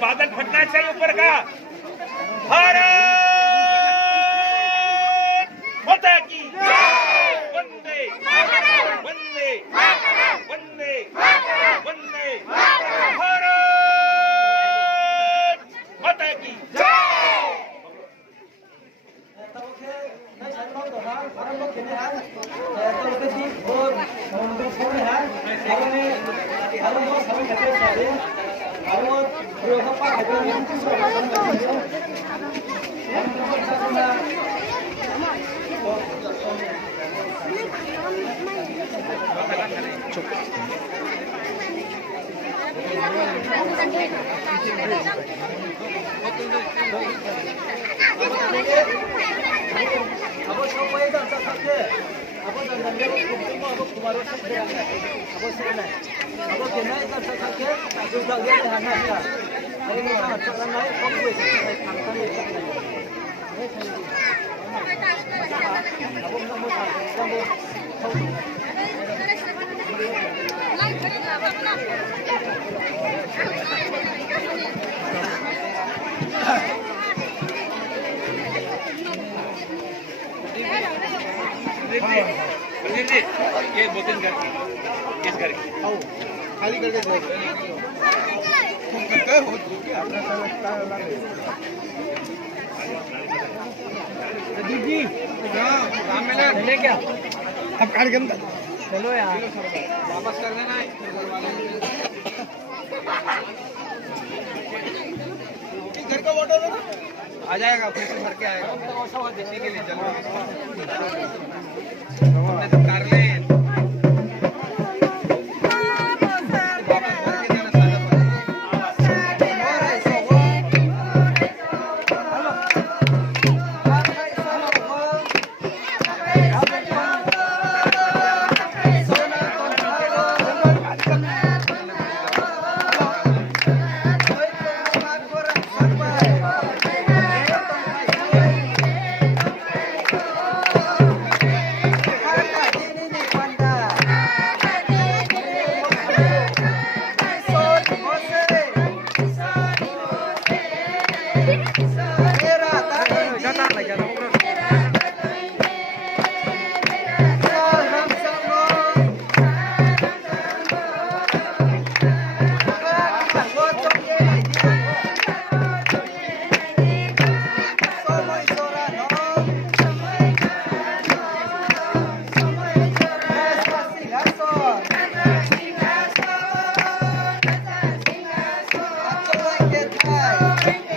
बादल फटना चाहिए ऊपर का। भारत माता की वंदे वंदे वंदे वंदे भारत माता की Apa semua itu tak sakit. Apa jangan dia cuma apa kumaru sakit. Apa sana. Apa kena itu tak sakit. Juga dia hanya dia. Hari ni tak cakap naik kompleks. Angkat ni. Apa kamu tak kamu. जी ये बोतल घर की किस घर की खाली करके दो दीदी काम में ले क्या अब कार्यक्रम चलो यार वापस कर देना घर का वोटर है ना आ जाएगा फिर से भर के आएगा देखने के लिए चलो हमने तो कर ले Bye.